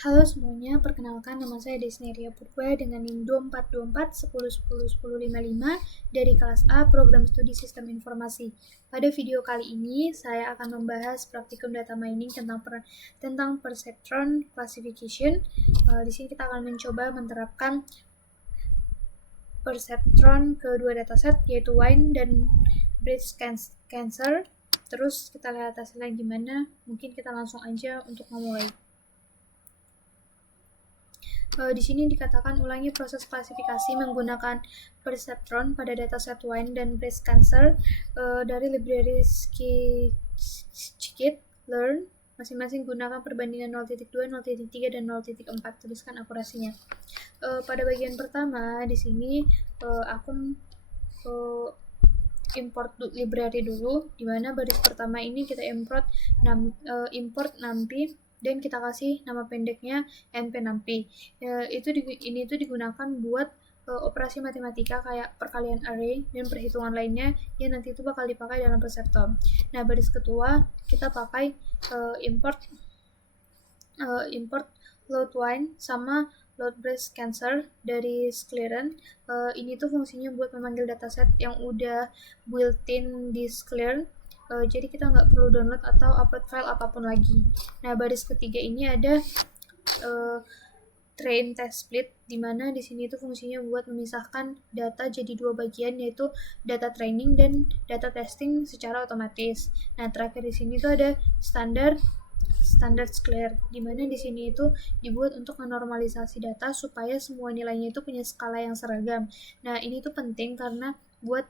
Halo semuanya, perkenalkan nama saya Desneria Purba dengan NIM 2424 dari kelas A Program Studi Sistem Informasi. Pada video kali ini, saya akan membahas praktikum data mining tentang perceptron classification. Di sini kita akan mencoba menerapkan perceptron ke dua dataset, yaitu wine dan breast cancer. Terus kita lihat hasilnya gimana. Mungkin kita langsung aja untuk memulai. Di sini dikatakan ulangi proses klasifikasi menggunakan perceptron pada dataset wine dan breast cancer dari library scikit-learn. Masing-masing gunakan perbandingan 0.2, 0.3, dan 0.4. Tuliskan akurasinya. Pada bagian pertama di sini aku import library dulu, di mana baris pertama ini kita import NumPy dan kita kasih nama pendeknya npnumpy. Ini digunakan buat operasi matematika kayak perkalian array dan perhitungan lainnya yang nanti itu bakal dipakai dalam perceptron. Nah, baris kedua kita pakai import load wine sama load breast cancer dari Scikit-learn. Ini tuh fungsinya buat memanggil dataset yang udah built-in di Scikit-learn. Jadi kita nggak perlu download atau upload file apapun lagi. Nah, baris ketiga ini ada train test split, di mana di sini itu fungsinya buat memisahkan data jadi dua bagian, yaitu data training dan data testing secara otomatis. Nah, terakhir di sini tuh ada standar Scikit-learn, di mana di sini itu dibuat untuk menormalisasi data supaya semua nilainya itu punya skala yang seragam. Nah, ini tuh penting karena buat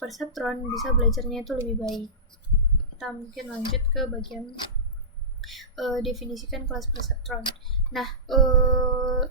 perceptron bisa belajarnya itu lebih baik. Kita mungkin lanjut ke bagian definisikan kelas perceptron. Nah,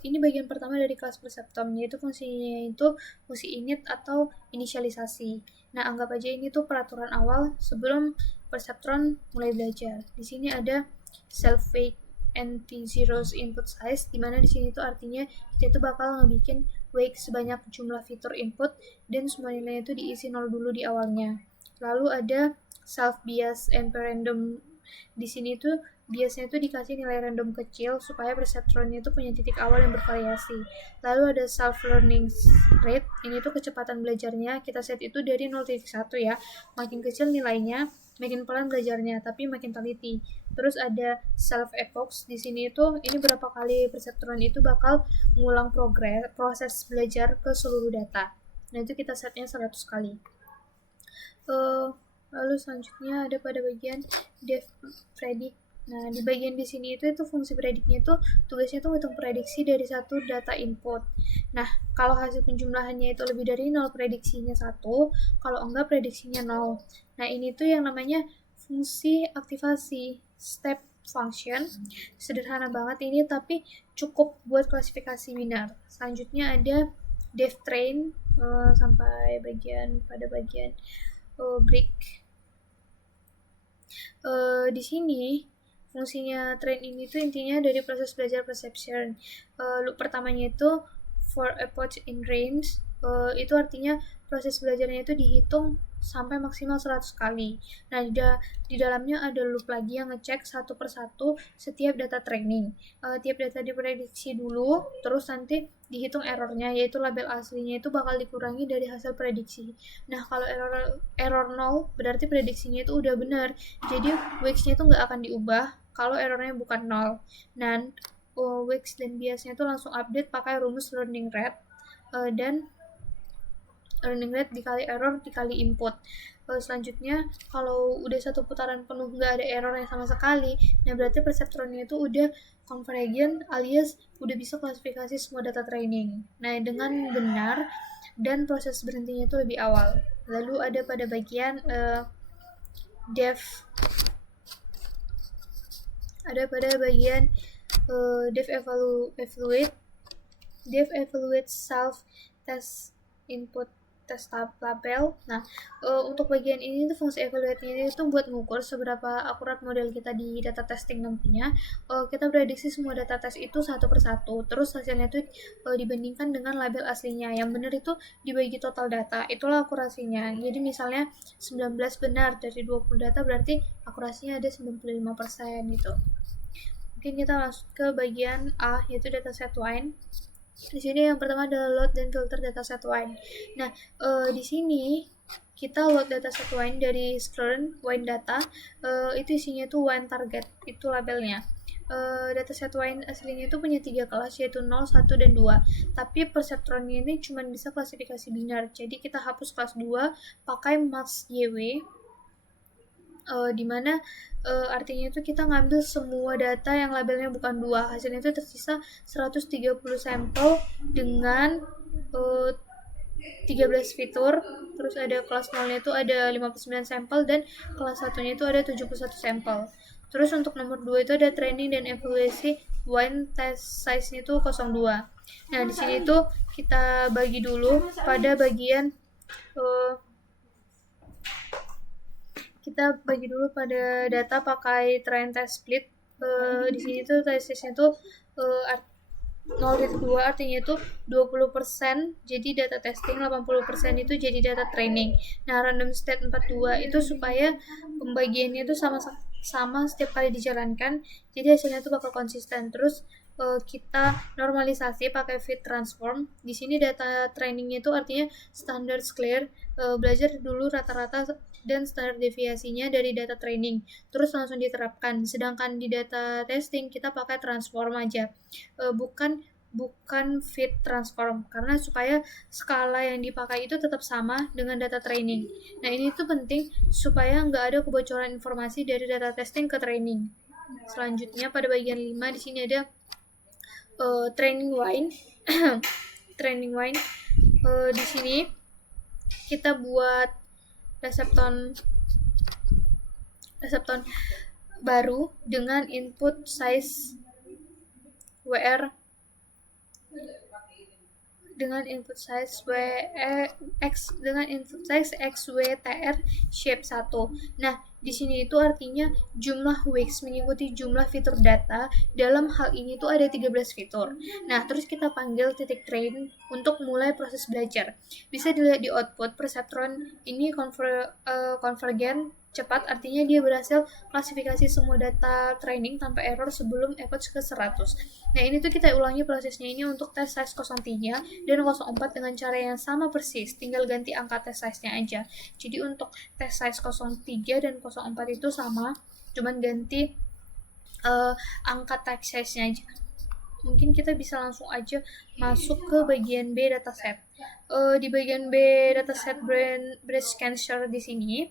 ini bagian pertama dari kelas perceptron, yaitu fungsinya itu fungsi init atau inisialisasi. Nah, anggap aja ini tuh peraturan awal sebelum perceptron mulai belajar. Di sini ada self-weight and t-zeros input size, dimana di sini tuh artinya kita tuh bakal ngebikin weight sebanyak jumlah fitur input dan semua nilainya itu diisi 0 dulu di awalnya. Lalu ada self bias and random. Di sini tuh biasanya tuh dikasih nilai random kecil supaya perceptronnya itu punya titik awal yang bervariasi. Lalu ada self learning rate, ini tuh kecepatan belajarnya kita set itu dari 0.1 ya. Makin kecil nilainya, makin pelan belajarnya, tapi makin teliti. Terus ada self epochs, di sini itu ini berapa kali perceptron itu bakal ngulang proses belajar ke seluruh data. Nah, itu kita setnya 100 kali. Lalu selanjutnya ada pada bagian def predict. Nah, di bagian di sini itu fungsi prediknya itu tugasnya itu hitung prediksi dari satu data input. Nah, kalau hasil penjumlahannya itu lebih dari 0, prediksinya 1, kalau enggak prediksinya 0. Nah, ini tuh yang namanya fungsi aktivasi step function. Sederhana banget ini, tapi cukup buat klasifikasi binar. Selanjutnya ada def train sampai pada bagian break. Di sini fungsinya train ini tuh intinya dari proses belajar perception. Loop pertamanya itu for epoch in range, itu artinya proses belajarnya itu dihitung sampai maksimal 100 kali. Nah, di dalamnya ada loop lagi yang ngecek satu persatu setiap data training. Tiap data diprediksi dulu, terus nanti dihitung errornya, yaitu label aslinya itu bakal dikurangi dari hasil prediksi. Nah, kalau error 0 berarti prediksinya itu udah benar. Jadi weights-nya itu nggak akan diubah kalau errornya bukan 0. Dan weights dan biasnya itu langsung update pakai rumus learning rate, dan learning rate dikali error dikali input. Selanjutnya, kalau udah satu putaran penuh nggak ada error yang sama sekali, nah berarti perceptronnya itu udah convergent alias udah bisa klasifikasi semua data training. Nah, dengan benar dan proses berhentinya itu lebih awal. Lalu ada pada bagian dev evaluate self test input test label. Nah, untuk bagian ini tuh fungsi evaluate-nya itu buat mengukur seberapa akurat model kita di data testing nantinya. Kita prediksi semua data tes itu satu persatu, terus hasilnya itu dibandingkan dengan label aslinya. Yang benar itu dibagi total data, itulah akurasinya. Jadi misalnya 19 benar dari 20 data, berarti akurasinya ada 95% gitu. Mungkin kita masuk ke bagian A, yaitu dataset wine. Di sini yang pertama adalah load dan filter dataset wine. Nah, di sini kita load dataset wine dari Sclern wine data. Itu isinya tuh wine target, itu labelnya. Dataset wine aslinya itu punya 3 kelas, yaitu 0, 1, dan 2. Tapi perseptronnya ini cuma bisa klasifikasi binar. Jadi kita hapus kelas 2 pakai max YW, dimana artinya itu kita ngambil semua data yang labelnya bukan 2. Hasilnya itu tersisa 130 sampel dengan 13 fitur. Terus ada kelas 0-nya itu ada 59 sampel dan kelas 1-nya itu ada 71 sampel. Terus untuk nomor 2 itu ada training dan evaluasi wine test size-nya itu 02. Nah, di sini tuh kita bagi dulu pada bagian data pakai train test split. Di sini tuh testnya tuh 0,2 artinya itu 20%, jadi data testing, 80% itu jadi data training. Nah, random state 42 itu supaya pembagiannya itu sama setiap kali dijalankan, jadi hasilnya itu bakal konsisten. Terus kita normalisasi pakai fit transform. Di sini data trainingnya itu artinya standard clear, belajar dulu rata-rata dan standar deviasinya dari data training, terus langsung diterapkan. Sedangkan di data testing kita pakai transform aja, bukan fit transform, karena supaya skala yang dipakai itu tetap sama dengan data training. Nah, ini tuh penting supaya nggak ada kebocoran informasi dari data testing ke training. Selanjutnya pada bagian 5 di sini ada training wine. Training wine. Di sini kita buat resepton baru dengan input size WR XWTR shape 1. Nah, di sini itu artinya jumlah weeks mengikuti jumlah fitur data. Dalam hal ini tuh ada 13 fitur. Nah, terus kita panggil titik train untuk mulai proses belajar. Bisa dilihat di output, perseptron ini konvergen cepat, artinya dia berhasil klasifikasi semua data training tanpa error sebelum epoch ke 100. Nah, ini tuh kita ulangi prosesnya ini untuk tes size 03 dan 04 dengan cara yang sama persis, tinggal ganti angka tes size-nya aja. Jadi untuk tes size 03 dan 04 itu sama, cuman ganti angka tes size-nya aja. Mungkin kita bisa langsung aja masuk ke bagian B dataset. Di bagian B dataset breast cancer di sini,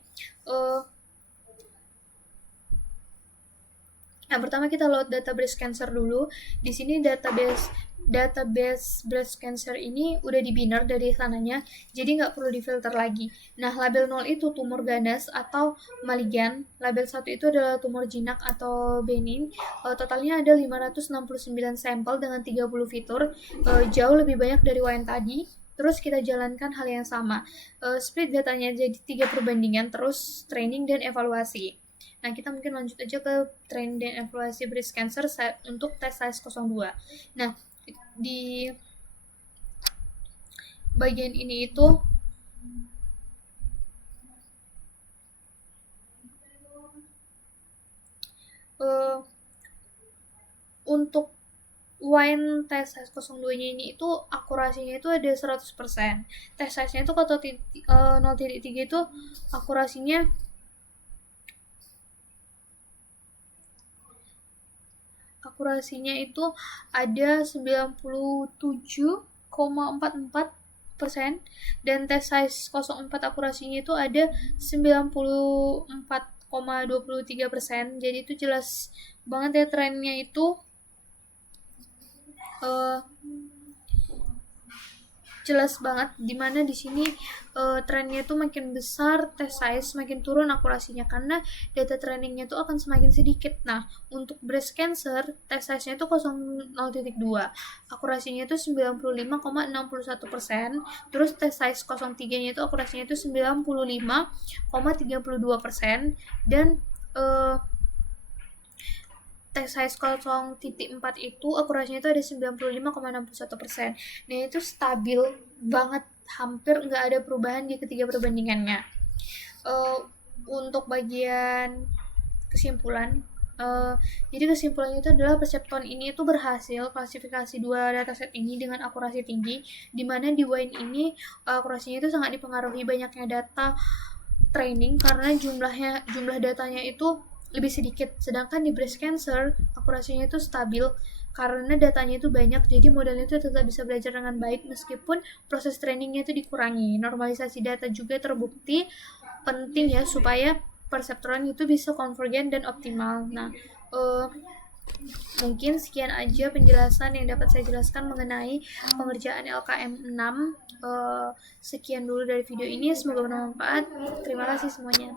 yang pertama kita load data breast cancer dulu. Di sini database breast cancer ini udah dibinar dari sananya, jadi nggak perlu difilter lagi. Nah, label 0 itu tumor ganas atau maligan, label 1 itu adalah tumor jinak atau benign. Totalnya ada 569 sampel dengan 30 fitur, jauh lebih banyak dari wine tadi. Terus kita jalankan hal yang sama, split datanya jadi 3 perbandingan, terus training dan evaluasi. Nah, kita mungkin lanjut aja ke training dan evaluasi breast cancer untuk tes size 02. Nah, di bagian ini itu untuk wine tes size 02-nya ini itu akurasinya itu ada 100%. Tes size-nya itu kalau 0.3 itu akurasinya itu ada 97,44%, dan tes size 04 akurasinya itu ada 94,23%. Jadi itu jelas banget ya trennya itu jelas banget, dimana di sini trennya tuh makin besar tes size, makin turun akurasinya karena data trainingnya tuh akan semakin sedikit. Nah, untuk breast cancer tes size-nya tuh 0.2, akurasinya itu 95,61%. Terus tes size 03-nya itu akurasinya itu 95,32%, dan tes size 0.4 itu akurasinya itu ada 95,61%. Nah, itu stabil banget, hampir nggak ada perubahan di ketiga perbandingannya. Untuk bagian kesimpulan, Jadi kesimpulannya itu adalah Perceptron ini itu berhasil klasifikasi dua dataset ini dengan akurasi tinggi, di mana di Wine ini akurasinya itu sangat dipengaruhi banyaknya data training karena jumlah datanya itu lebih sedikit, sedangkan di breast cancer akurasinya itu stabil karena datanya itu banyak, jadi modelnya itu tetap bisa belajar dengan baik meskipun proses trainingnya itu dikurangi. Normalisasi data juga terbukti penting ya supaya perseptron itu bisa konvergen dan optimal. Nah, mungkin sekian aja penjelasan yang dapat saya jelaskan mengenai pengerjaan LKM 6. Sekian dulu dari video ini, semoga bermanfaat. Terima kasih semuanya.